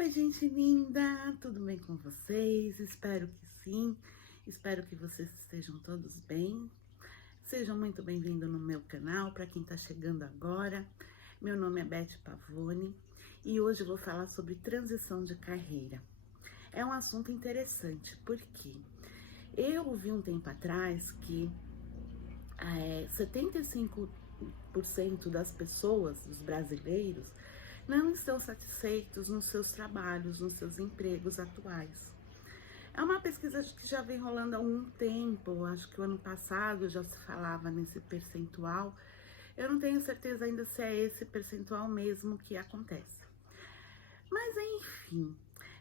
Oi, gente linda, tudo bem com vocês? Espero que sim, espero que vocês estejam todos bem. Sejam muito bem-vindos no meu canal, para quem tá chegando agora. Meu nome é Beth Pavone e hoje eu vou falar sobre transição de carreira. É um assunto interessante, porque eu ouvi um tempo atrás que 75% das pessoas, dos brasileiros, não estão satisfeitos nos seus trabalhos, nos seus empregos atuais. É uma pesquisa que já vem rolando há um tempo, acho que o ano passado já se falava nesse percentual. Eu não tenho certeza ainda se é esse percentual mesmo que acontece. Mas enfim,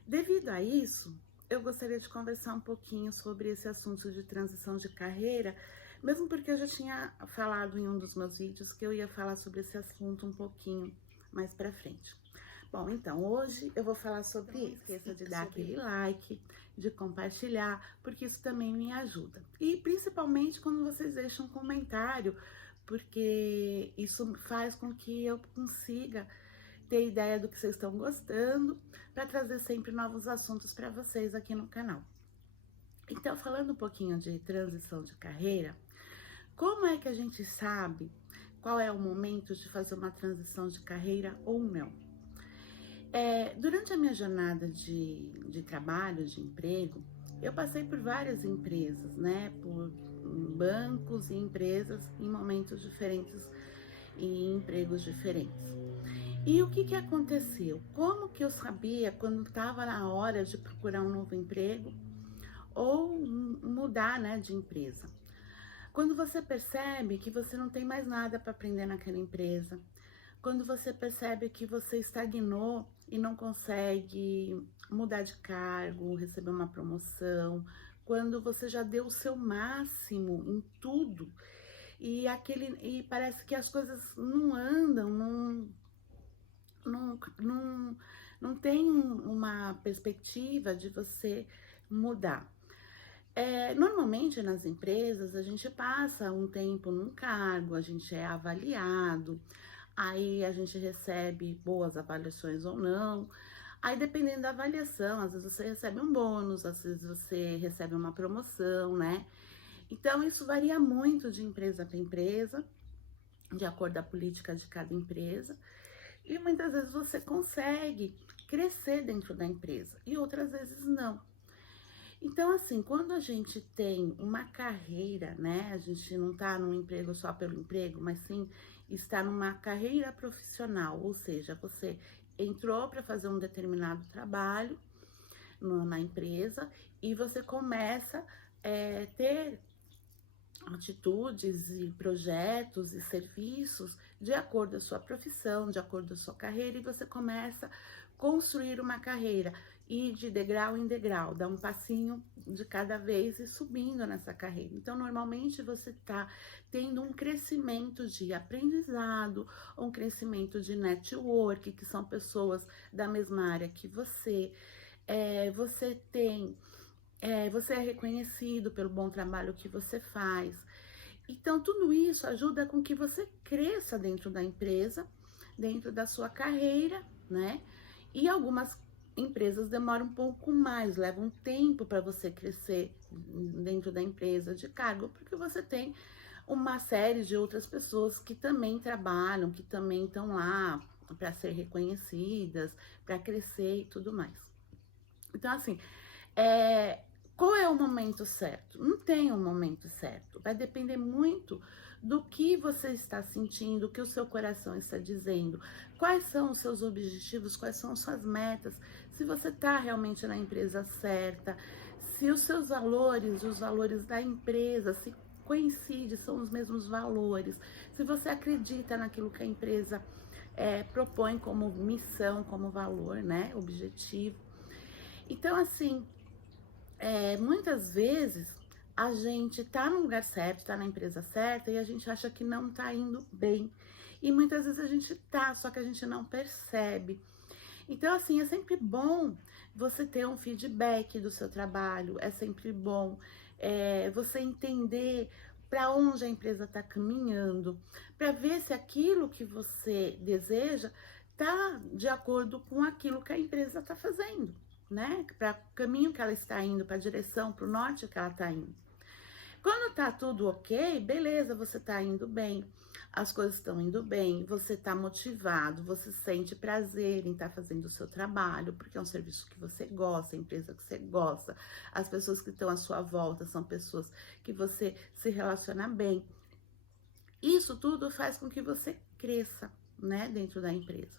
devido a isso, eu gostaria de conversar um pouquinho sobre esse assunto de transição de carreira, mesmo porque eu já tinha falado em um dos meus vídeos que eu ia falar sobre esse assunto um pouquinho mais pra frente. Bom, então, hoje eu vou falar sobre isso. Não esqueça de dar aquele like, de compartilhar, porque isso também me ajuda. E principalmente quando vocês deixam um comentário, porque isso faz com que eu consiga ter ideia do que vocês estão gostando, para trazer sempre novos assuntos para vocês aqui no canal. Então, falando um pouquinho de transição de carreira, como é que a gente sabe qual é o momento de fazer uma transição de carreira ou não? Durante a minha jornada de trabalho, de emprego, eu passei por várias empresas, né? Por bancos e empresas em momentos diferentes e em empregos diferentes. E o que aconteceu? Como que eu sabia quando estava na hora de procurar um novo emprego ou mudar, né, de empresa? Quando você percebe que você não tem mais nada para aprender naquela empresa, quando você percebe que você estagnou e não consegue mudar de cargo, receber uma promoção, quando você já deu o seu máximo em tudo e parece que as coisas não andam, não, não, não tem uma perspectiva de você mudar. Normalmente nas empresas a gente passa um tempo num cargo, a gente é avaliado, aí a gente recebe boas avaliações ou não. Aí dependendo da avaliação, às vezes você recebe um bônus, às vezes você recebe uma promoção, né? Então isso varia muito de empresa para empresa, de acordo com a política de cada empresa. E muitas vezes você consegue crescer dentro da empresa e outras vezes não. Então, assim, quando a gente tem uma carreira, né? A gente não tá num emprego só pelo emprego, mas sim está numa carreira profissional, ou seja, você entrou para fazer um determinado trabalho na empresa e você começa a ter atitudes e projetos e serviços de acordo com a sua profissão, de acordo com a sua carreira, e você começa a construir uma carreira e de degrau em degrau, dar um passinho de cada vez e subindo nessa carreira. Então, normalmente você está tendo um crescimento de aprendizado, um crescimento de network, que são pessoas da mesma área que você. Você é reconhecido pelo bom trabalho que você faz. Então, tudo isso ajuda com que você cresça dentro da empresa, dentro da sua carreira, né? E algumas empresas demoram um pouco mais, levam um tempo para você crescer dentro da empresa de cargo, porque você tem uma série de outras pessoas que também trabalham, que também estão lá para ser reconhecidas, para crescer e tudo mais. Então, assim, qual é o momento certo? Não tem um momento certo. Vai depender muito do que você está sentindo, o que o seu coração está dizendo, quais são os seus objetivos, quais são as suas metas, se você está realmente na empresa certa, se os seus valores, os valores da empresa, se coincidem, são os mesmos valores, se você acredita naquilo que a empresa propõe como missão, como valor, né, objetivo. Então, assim, muitas vezes a gente tá no lugar certo, tá na empresa certa e a gente acha que não tá indo bem. E muitas vezes a gente tá, só que a gente não percebe. Então, assim, é sempre bom você ter um feedback do seu trabalho, é sempre bom você entender para onde a empresa está caminhando, para ver se aquilo que você deseja tá de acordo com aquilo que a empresa está fazendo, né? Para o caminho que ela está indo, para a direção, para o norte que ela está indo. Quando tá tudo ok, beleza, você tá indo bem, as coisas estão indo bem, você tá motivado, você sente prazer em estar fazendo o seu trabalho, porque é um serviço que você gosta, a empresa que você gosta, as pessoas que estão à sua volta são pessoas que você se relaciona bem. Isso tudo faz com que você cresça, né, dentro da empresa.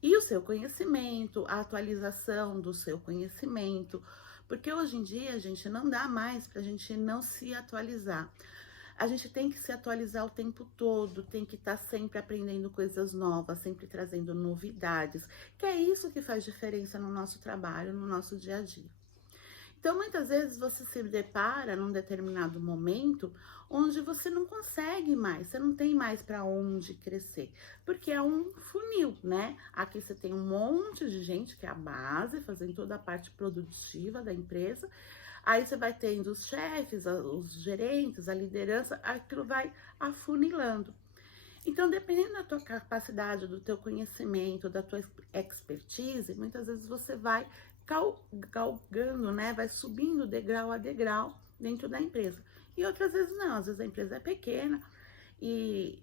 E o seu conhecimento, a atualização do seu conhecimento, porque hoje em dia, a gente, não dá mais para a gente não se atualizar. A gente tem que se atualizar o tempo todo, tem que estar sempre aprendendo coisas novas, sempre trazendo novidades, que é isso que faz diferença no nosso trabalho, no nosso dia a dia. Então, muitas vezes você se depara num determinado momento onde você não consegue mais, você não tem mais para onde crescer, porque é um funil, né? Aqui você tem um monte de gente que é a base, fazendo toda a parte produtiva da empresa. Aí você vai tendo os chefes, os gerentes, a liderança, aquilo vai afunilando. Então, dependendo da tua capacidade, do teu conhecimento, da tua expertise, muitas vezes você vai galgando, né? Vai subindo degrau a degrau dentro da empresa. E outras vezes não, às vezes a empresa é pequena e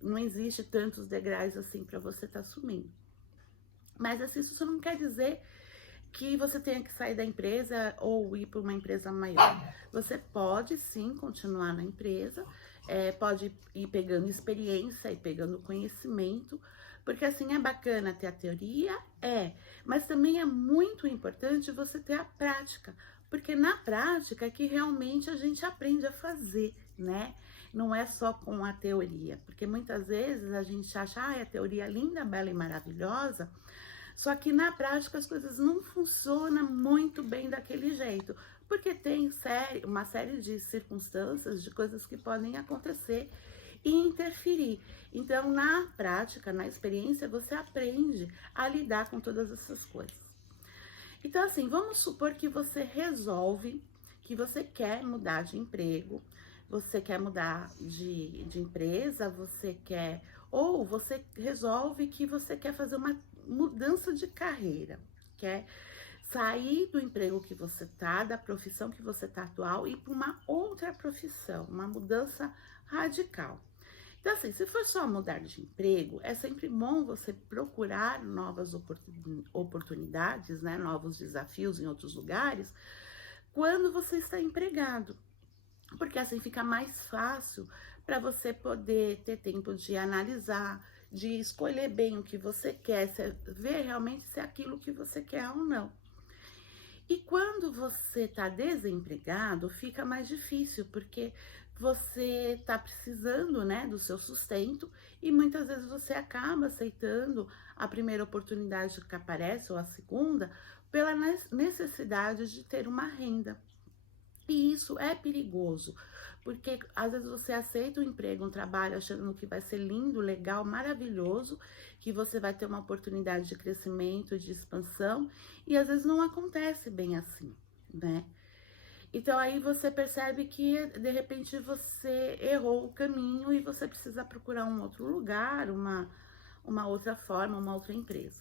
não existe tantos degraus assim para você estar subindo. Mas assim, isso não quer dizer que você tenha que sair da empresa ou ir para uma empresa maior. Você pode sim continuar na empresa, pode ir pegando experiência e pegando conhecimento, porque assim é bacana ter a teoria, mas também é muito importante você ter a prática, porque na prática é que realmente a gente aprende a fazer, né? Não é só com a teoria, porque muitas vezes a gente acha, a teoria é linda, bela e maravilhosa, só que na prática as coisas não funcionam muito bem daquele jeito, porque tem uma série de circunstâncias, de coisas que podem acontecer e interferir. Então, na prática, na experiência, você aprende a lidar com todas essas coisas. Então, assim, vamos supor que você resolve que você quer mudar de emprego, você quer mudar de empresa, ou você resolve que você quer fazer uma mudança de carreira, quer sair do emprego que você tá, da profissão que você tá atual e para uma outra profissão, uma mudança radical. Então, assim, se for só mudar de emprego, é sempre bom você procurar novas oportunidades, né, novos desafios em outros lugares, quando você está empregado. Porque assim fica mais fácil para você poder ter tempo de analisar, de escolher bem o que você quer, ver realmente se é aquilo que você quer ou não. E quando você está desempregado, fica mais difícil, porque você está precisando, né, do seu sustento e muitas vezes você acaba aceitando a primeira oportunidade que aparece ou a segunda pela necessidade de ter uma renda. E isso é perigoso, porque às vezes você aceita um emprego, um trabalho, achando que vai ser lindo, legal, maravilhoso, que você vai ter uma oportunidade de crescimento, de expansão, e às vezes não acontece bem assim, né? Então aí você percebe que de repente você errou o caminho e você precisa procurar um outro lugar, uma outra forma, uma outra empresa.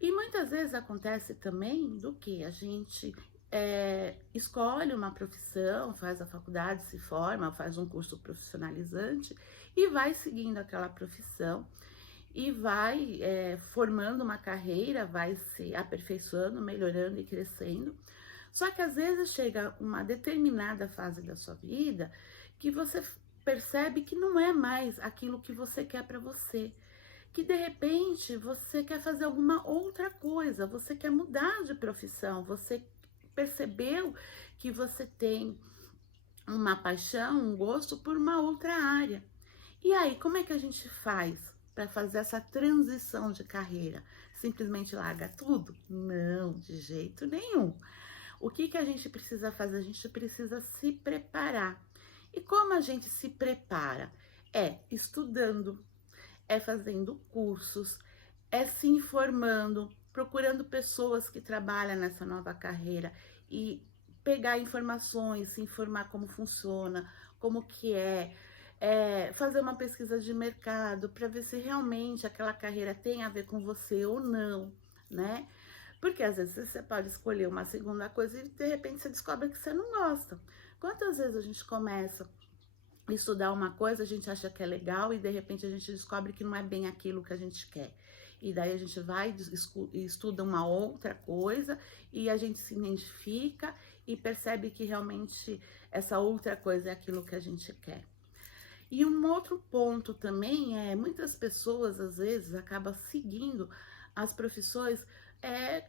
E muitas vezes acontece também do que a gente escolhe uma profissão, faz a faculdade, se forma, faz um curso profissionalizante e vai seguindo aquela profissão e vai formando uma carreira, vai se aperfeiçoando, melhorando e crescendo. Só que às vezes chega uma determinada fase da sua vida que você percebe que não é mais aquilo que você quer para você, que de repente você quer fazer alguma outra coisa, você quer mudar de profissão, você percebeu que você tem uma paixão, um gosto por uma outra área. E aí, como é que a gente faz para fazer essa transição de carreira? Simplesmente larga tudo? Não, de jeito nenhum. O que a gente precisa fazer? A gente precisa se preparar. E como a gente se prepara? É estudando, é fazendo cursos, é se informando, procurando pessoas que trabalham nessa nova carreira e pegar informações, se informar como funciona, como que é, fazer uma pesquisa de mercado para ver se realmente aquela carreira tem a ver com você ou não, né? Porque às vezes você pode escolher uma segunda coisa e de repente você descobre que você não gosta. Quantas vezes a gente começa a estudar uma coisa, a gente acha que é legal e de repente a gente descobre que não é bem aquilo que a gente quer. E daí a gente vai e estuda uma outra coisa e a gente se identifica e percebe que realmente essa outra coisa é aquilo que a gente quer. E um outro ponto também é muitas pessoas às vezes acabam seguindo as profissões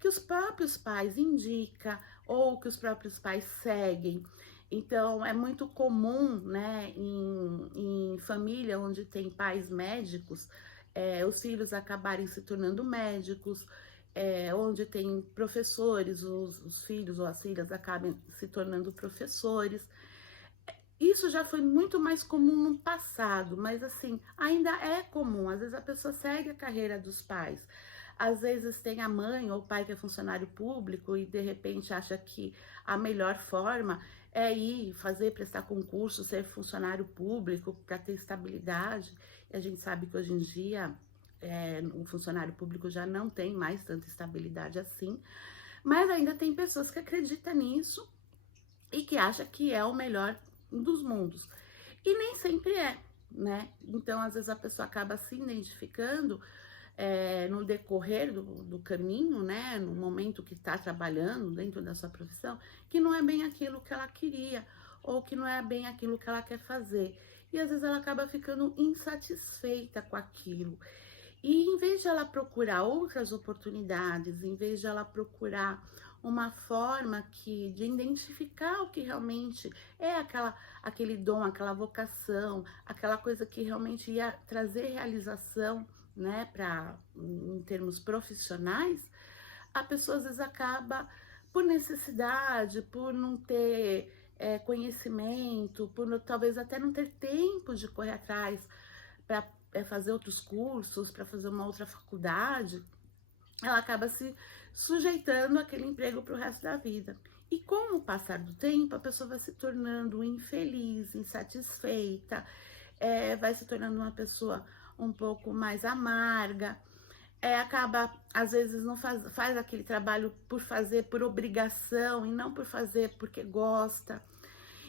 que os próprios pais indicam ou que os próprios pais seguem. Então é muito comum, né, em família onde tem pais médicos, os filhos acabarem se tornando médicos, onde tem professores, os filhos ou as filhas acabem se tornando professores. Isso já foi muito mais comum no passado, mas assim, ainda é comum. Às vezes a pessoa segue a carreira dos pais. Às vezes tem a mãe ou o pai que é funcionário público e de repente acha que a melhor forma é ir fazer, prestar concurso, ser funcionário público para ter estabilidade. E a gente sabe que hoje em dia o funcionário público já não tem mais tanta estabilidade assim, mas ainda tem pessoas que acreditam nisso e que acha que é o melhor dos mundos. E nem sempre é, né? Então, às vezes a pessoa acaba se identificando no decorrer do caminho, né? No momento que está trabalhando dentro da sua profissão, que não é bem aquilo que ela queria ou que não é bem aquilo que ela quer fazer. E às vezes ela acaba ficando insatisfeita com aquilo. E em vez de ela procurar outras oportunidades, em vez de ela procurar uma forma de identificar o que realmente é aquele dom, aquela vocação, aquela coisa que realmente ia trazer realização, né, em termos profissionais, a pessoa às vezes acaba por necessidade, por não ter conhecimento, talvez até não ter tempo de correr atrás para fazer outros cursos, para fazer uma outra faculdade, ela acaba se sujeitando àquele emprego para o resto da vida. E com o passar do tempo, a pessoa vai se tornando infeliz, insatisfeita, vai se tornando uma pessoa um pouco mais amarga, acaba, às vezes, não faz aquele trabalho por fazer por obrigação e não por fazer porque gosta.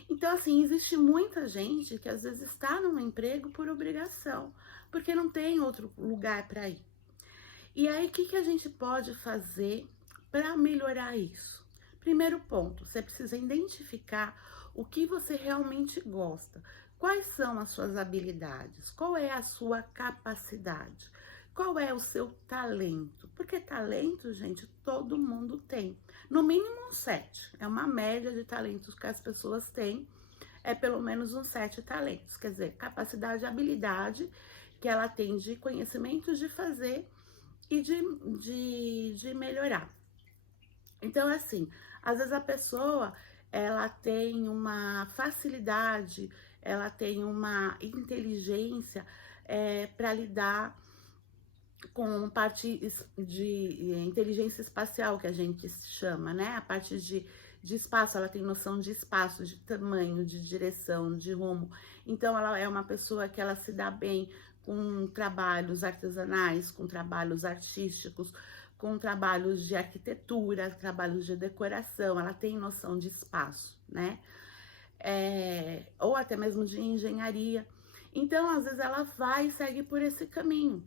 Então, assim, existe muita gente que às vezes está num emprego por obrigação, porque não tem outro lugar para ir. E aí, o que a gente pode fazer para melhorar isso? Primeiro ponto, você precisa identificar o que você realmente gosta. Quais são as suas habilidades? Qual é a sua capacidade? Qual é o seu talento? Porque talento, gente, todo mundo tem. No mínimo um 7. É uma média de talentos que as pessoas têm. É pelo menos uns 7 talentos. Quer dizer, capacidade e habilidade que ela tem de conhecimentos de fazer e de melhorar. Então, assim, às vezes a pessoa, ela tem uma facilidade, ela tem uma inteligência para lidar com parte de inteligência espacial, que a gente chama, né? A parte de espaço, ela tem noção de espaço, de tamanho, de direção, de rumo. Então, ela é uma pessoa que ela se dá bem com trabalhos artesanais, com trabalhos artísticos, com trabalhos de arquitetura, trabalhos de decoração, ela tem noção de espaço, né? Ou até mesmo de engenharia. Então, às vezes, ela vai e segue por esse caminho.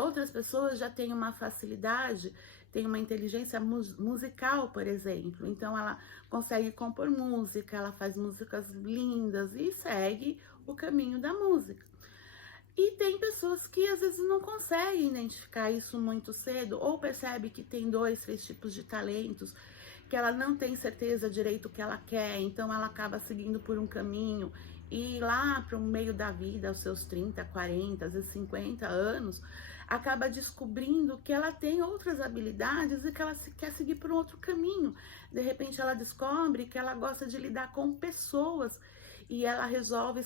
Outras pessoas já têm uma facilidade, têm uma inteligência musical, por exemplo. Então, ela consegue compor música, ela faz músicas lindas e segue o caminho da música. E tem pessoas que às vezes não conseguem identificar isso muito cedo, ou percebe que tem 2, 3 tipos de talentos, que ela não tem certeza direito o que ela quer, então ela acaba seguindo por um caminho. E lá para o meio da vida, aos seus 30, 40, às vezes 50 anos, acaba descobrindo que ela tem outras habilidades e que ela quer seguir por um outro caminho. De repente ela descobre que ela gosta de lidar com pessoas e ela resolve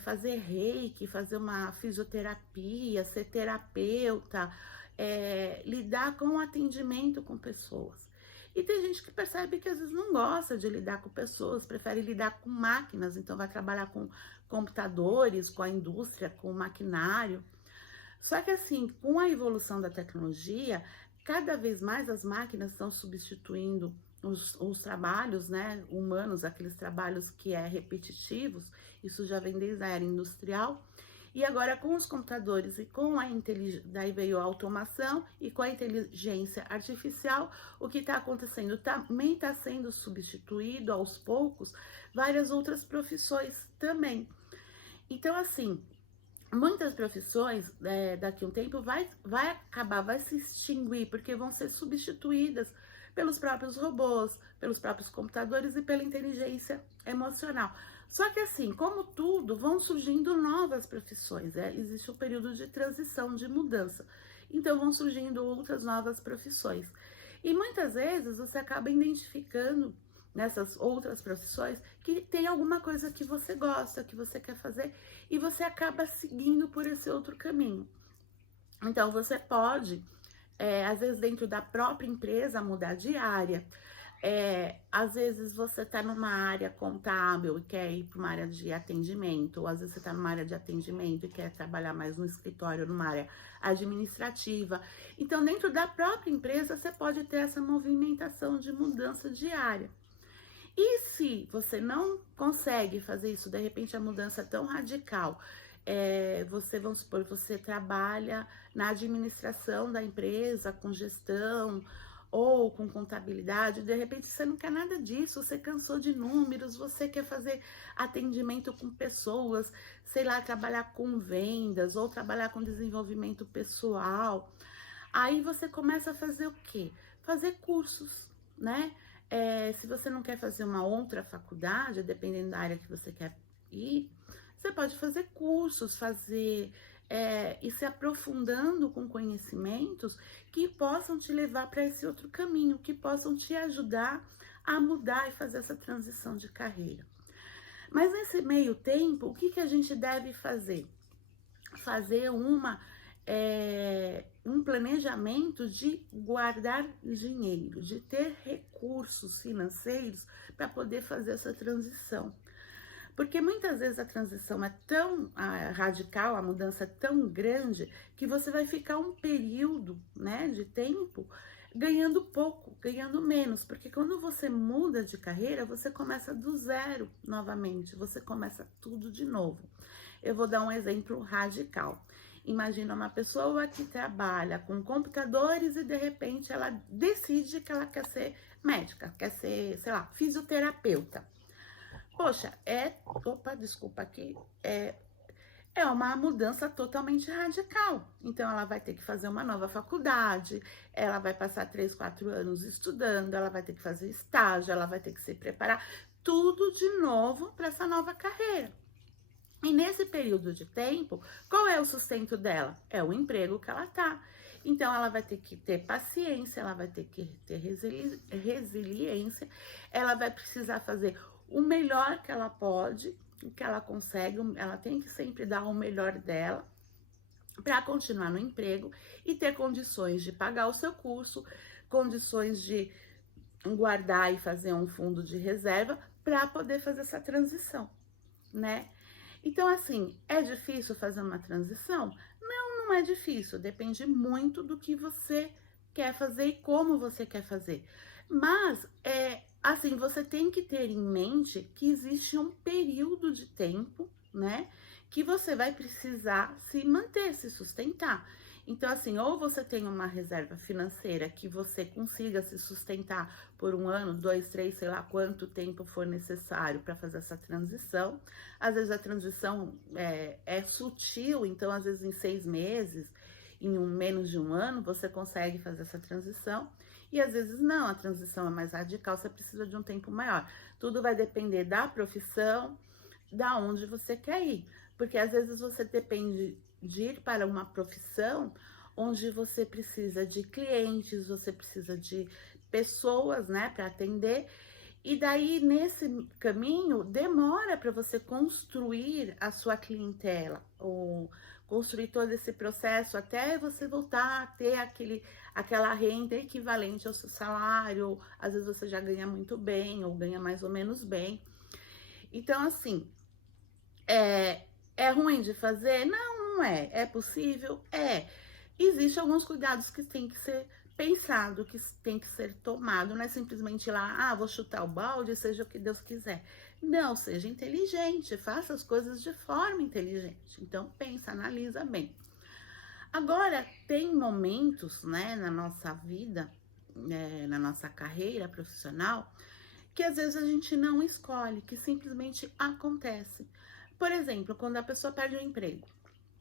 fazer reiki, fazer uma fisioterapia, ser terapeuta, lidar com o atendimento com pessoas. E tem gente que percebe que às vezes não gosta de lidar com pessoas, prefere lidar com máquinas, então vai trabalhar com computadores, com a indústria, com o maquinário. Só que assim, com a evolução da tecnologia, cada vez mais as máquinas estão substituindo os trabalhos, né, humanos, aqueles trabalhos que é repetitivos, isso já vem desde a era industrial, e agora com os computadores e com a inteligência, daí veio a automação e com a inteligência artificial, o que está acontecendo? Também está sendo substituído aos poucos várias outras profissões também. Então, assim, muitas profissões, daqui a um tempo, vai acabar, vai se extinguir, porque vão ser substituídas pelos próprios robôs, pelos próprios computadores e pela inteligência emocional. Só que assim, como tudo, vão surgindo novas profissões, existe um período de transição, de mudança. Então vão surgindo outras novas profissões. E muitas vezes você acaba identificando nessas outras profissões que tem alguma coisa que você gosta, que você quer fazer, e você acaba seguindo por esse outro caminho. Então você pode, às vezes dentro da própria empresa, mudar de área. Às vezes você está numa área contábil e quer ir para uma área de atendimento, ou às vezes você está numa área de atendimento e quer trabalhar mais no escritório, numa área administrativa. Então, dentro da própria empresa, você pode ter essa movimentação de mudança de área. E se você não consegue fazer isso, de repente a mudança é tão radical, vamos supor, você trabalha na administração da empresa, com gestão ou com contabilidade, de repente você não quer nada disso, você cansou de números, você quer fazer atendimento com pessoas, sei lá, trabalhar com vendas ou trabalhar com desenvolvimento pessoal. Aí você começa a fazer o quê? Fazer cursos, né? Se você não quer fazer uma outra faculdade, dependendo da área que você quer ir, você pode fazer cursos, e se aprofundando com conhecimentos que possam te levar para esse outro caminho, que possam te ajudar a mudar e fazer essa transição de carreira. Mas nesse meio tempo, o que a gente deve fazer? Fazer um planejamento de guardar dinheiro, de ter recursos financeiros para poder fazer essa transição. Porque muitas vezes a transição é tão radical, a mudança é tão grande, que você vai ficar um período, né, de tempo ganhando pouco, ganhando menos. Porque quando você muda de carreira, você começa do zero novamente, você começa tudo de novo. Eu vou dar um exemplo radical. Imagina uma pessoa que trabalha com computadores e de repente ela decide que ela quer ser médica, quer ser, sei lá, fisioterapeuta. Poxa, desculpa aqui, é uma mudança totalmente radical. Então ela vai ter que fazer uma nova faculdade, ela vai passar 3, 4 anos estudando, ela vai ter que fazer estágio, ela vai ter que se preparar, tudo de novo para essa nova carreira. E nesse período de tempo, qual é o sustento dela? É o emprego que ela tá. Então, ela vai ter que ter paciência, ela vai ter que ter resiliência, ela vai precisar fazer o melhor que ela pode, o que ela consegue, ela tem que sempre dar o melhor dela para continuar no emprego e ter condições de pagar o seu curso, condições de guardar e fazer um fundo de reserva para poder fazer essa transição, né? Então, assim, é difícil fazer uma transição? Não é difícil, depende muito do que você quer fazer e como você quer fazer. Mas, assim, você tem que ter em mente que existe um período de tempo, né, que você vai precisar se manter, se sustentar. Então, assim, ou você tem uma reserva financeira que você consiga se sustentar por 1 ano, 2, 3, sei lá quanto tempo for necessário para fazer essa transição. Às vezes a transição é sutil, então às vezes em 6 meses, menos de 1 ano, você consegue fazer essa transição. E às vezes não, a transição é mais radical, você precisa de um tempo maior. Tudo vai depender da profissão, da onde você quer ir. Porque às vezes você depende de ir para uma profissão onde você precisa de clientes, você precisa de pessoas, né, para atender. E daí, nesse caminho, demora para você construir a sua clientela, ou construir todo esse processo até você voltar a ter aquela renda equivalente ao seu salário. Às vezes você já ganha muito bem ou ganha mais ou menos bem. Então, assim, é ruim de fazer? Não, não é. É possível? É. Existem alguns cuidados que tem que ser pensado, que tem que ser tomado. Não é simplesmente ir lá, vou chutar o balde, seja o que Deus quiser. Não, seja inteligente, faça as coisas de forma inteligente. Então, pensa, analisa bem. Agora, tem momentos, né, na nossa vida, na nossa carreira profissional, que às vezes a gente não escolhe, que simplesmente acontece. Por exemplo, quando a pessoa perde o emprego.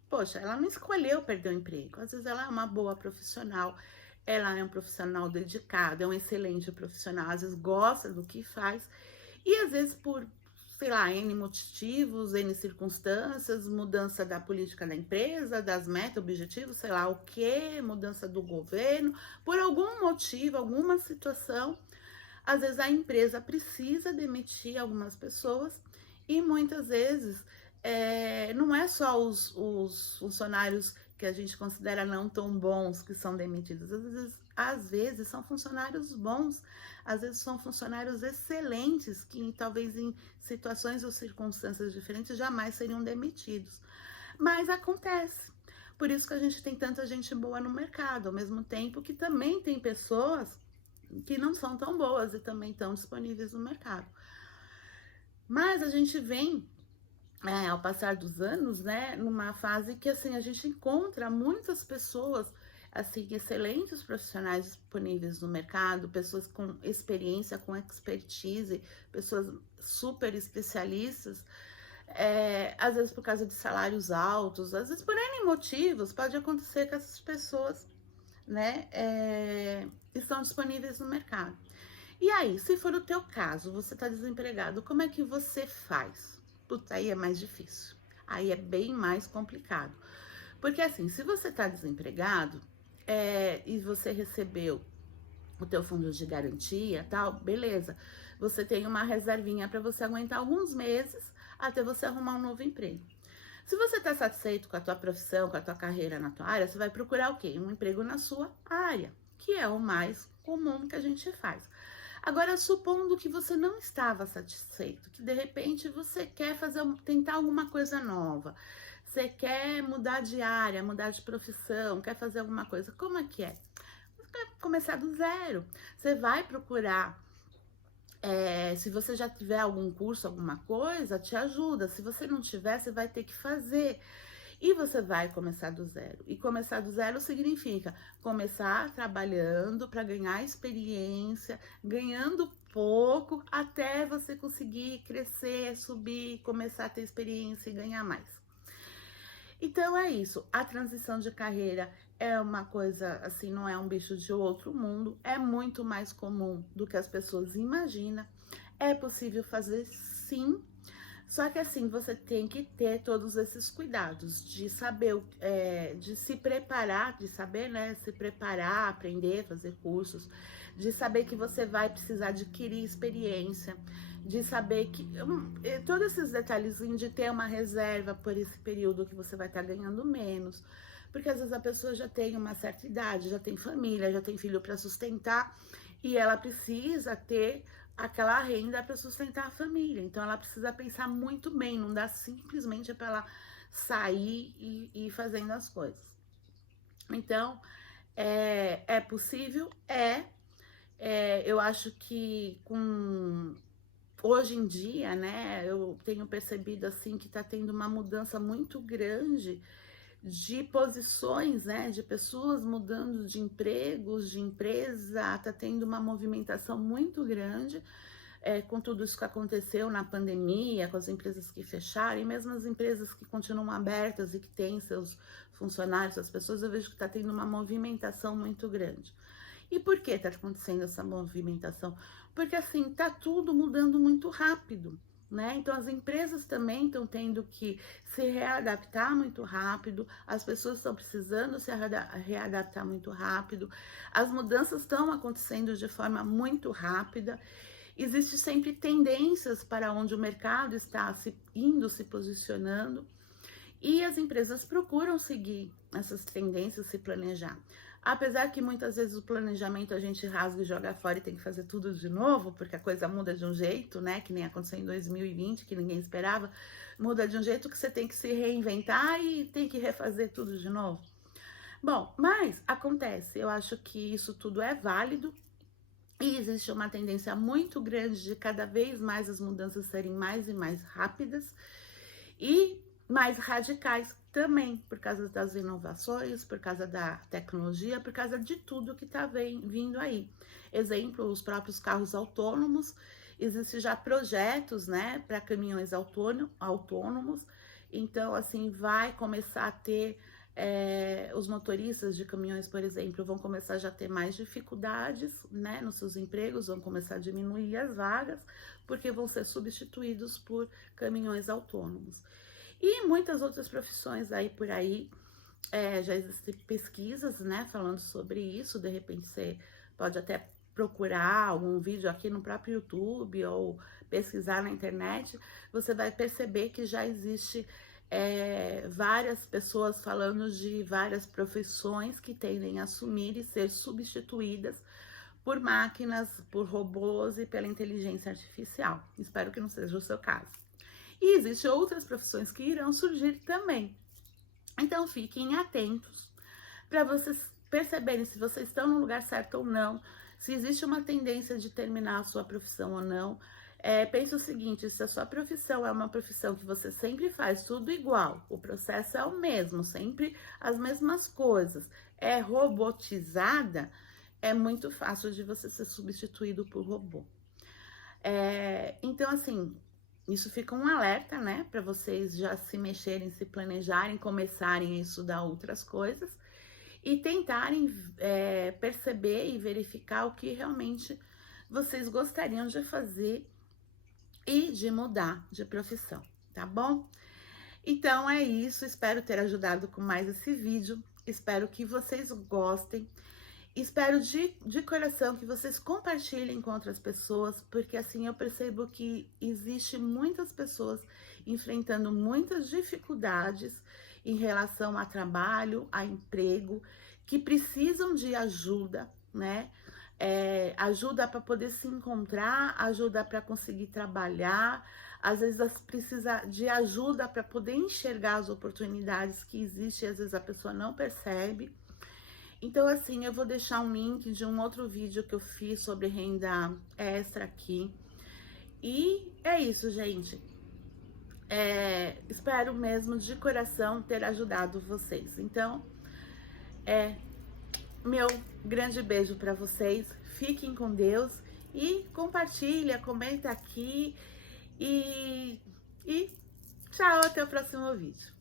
Poxa, ela não escolheu perder o emprego. Às vezes ela é uma boa profissional, ela é um profissional dedicado, é um excelente profissional, às vezes gosta do que faz, e às vezes por, sei lá, N motivos, N circunstâncias, mudança da política da empresa, das metas, objetivos, sei lá o que, mudança do governo, por algum motivo, alguma situação, às vezes a empresa precisa demitir algumas pessoas e muitas vezes não é só os funcionários que a gente considera não tão bons que são demitidos. Às vezes são funcionários bons, às vezes são funcionários excelentes que talvez em situações ou circunstâncias diferentes jamais seriam demitidos. Mas acontece. Por isso que a gente tem tanta gente boa no mercado, ao mesmo tempo que também tem pessoas que não são tão boas e também estão disponíveis no mercado. Mas a gente vem, ao passar dos anos, né, numa fase que, assim, a gente encontra muitas pessoas, assim, excelentes profissionais disponíveis no mercado, pessoas com experiência, com expertise, pessoas super especialistas, às vezes por causa de salários altos, às vezes por N motivos, pode acontecer que essas pessoas, né, estão disponíveis no mercado. E aí, se for o teu caso, você tá desempregado, como é que você faz? Puta, aí é mais difícil. Aí é bem mais complicado. Porque assim, se você tá desempregado, e você recebeu o teu fundo de garantia, tal, beleza. Você tem uma reservinha para você aguentar alguns meses até você arrumar um novo emprego. Se você está satisfeito com a tua profissão, com a tua carreira na tua área, você vai procurar o quê? Um emprego na sua área, que é o mais comum que a gente faz. Agora, supondo que você não estava satisfeito, que de repente você quer tentar alguma coisa nova, você quer mudar de área, mudar de profissão, quer fazer alguma coisa, como é que é? Você vai começar do zero. Você vai procurar, se você já tiver algum curso, alguma coisa, te ajuda. Se você não tiver, você vai ter que fazer. E você vai começar do zero. E começar do zero significa começar trabalhando para ganhar experiência, ganhando pouco, até você conseguir crescer, subir, começar a ter experiência e ganhar mais. Então é isso. A transição de carreira é uma coisa, assim, não é um bicho de outro mundo. É muito mais comum do que as pessoas imaginam. É possível fazer, sim. Só que assim, você tem que ter todos esses cuidados de saber, de se preparar, de saber, né, se preparar, aprender, fazer cursos, de saber que você vai precisar adquirir experiência, de saber que, todos esses detalhezinhos de ter uma reserva por esse período que você vai estar ganhando menos, porque às vezes a pessoa já tem uma certa idade, já tem família, já tem filho para sustentar, e ela precisa ter aquela renda para sustentar a família. Então ela precisa pensar muito bem, não dá simplesmente para ela sair e ir fazendo as coisas. Então, é possível? Eu acho que hoje em dia, né, eu tenho percebido assim que está tendo uma mudança muito grande de posições, né, de pessoas mudando de empregos, de empresa, tá tendo uma movimentação muito grande, com tudo isso que aconteceu na pandemia, com as empresas que fecharam, e mesmo as empresas que continuam abertas e que têm seus funcionários, as pessoas, eu vejo que tá tendo uma movimentação muito grande. E por que tá acontecendo essa movimentação? Porque assim, tá tudo mudando muito rápido. Né? Então as empresas também estão tendo que se readaptar muito rápido, as pessoas estão precisando se readaptar muito rápido, as mudanças estão acontecendo de forma muito rápida, existe sempre tendências para onde o mercado está se posicionando, E as empresas procuram seguir essas tendências, se planejar. Apesar que muitas vezes o planejamento a gente rasga e joga fora e tem que fazer tudo de novo, porque a coisa muda de um jeito, né? Que nem aconteceu em 2020, que ninguém esperava. Muda de um jeito que você tem que se reinventar e tem que refazer tudo de novo. Bom, mas acontece. Eu acho que isso tudo é válido. E existe uma tendência muito grande de cada vez mais as mudanças serem mais e mais rápidas e mais radicais também, por causa das inovações, por causa da tecnologia, por causa de tudo que está vindo aí. Exemplo, os próprios carros autônomos, existem já projetos, né, para caminhões autônomos, então, assim, vai começar a ter os motoristas de caminhões, por exemplo, vão começar já a ter mais dificuldades, né, nos seus empregos, vão começar a diminuir as vagas, porque vão ser substituídos por caminhões autônomos. E muitas outras profissões aí por aí, já existem pesquisas, né, falando sobre isso. De repente você pode até procurar algum vídeo aqui no próprio YouTube ou pesquisar na internet, você vai perceber que já existe várias pessoas falando de várias profissões que tendem a assumir e ser substituídas por máquinas, por robôs e pela inteligência artificial. Espero que não seja o seu caso. E existem outras profissões que irão surgir também. Então fiquem atentos para vocês perceberem se vocês estão no lugar certo ou não, se existe uma tendência de terminar a sua profissão ou não. Pense o seguinte, se a sua profissão é uma profissão que você sempre faz tudo igual, o processo é o mesmo, sempre as mesmas coisas, é robotizada, é muito fácil de você ser substituído por robô. Então, assim, isso fica um alerta, né, para vocês já se mexerem, se planejarem, começarem a estudar outras coisas e tentarem perceber e verificar o que realmente vocês gostariam de fazer e de mudar de profissão, tá bom? Então é isso, espero ter ajudado com mais esse vídeo, espero que vocês gostem, espero de coração que vocês compartilhem com outras pessoas, porque assim eu percebo que existe muitas pessoas enfrentando muitas dificuldades em relação a trabalho, a emprego, que precisam de ajuda, né? Ajuda para poder se encontrar, ajuda para conseguir trabalhar, às vezes precisa de ajuda para poder enxergar as oportunidades que existem, às vezes a pessoa não percebe. Então, assim, eu vou deixar um link de um outro vídeo que eu fiz sobre renda extra aqui. E é isso, gente. Espero mesmo de coração ter ajudado vocês. Então, meu grande beijo para vocês. Fiquem com Deus e compartilha, comenta aqui e tchau, até o próximo vídeo.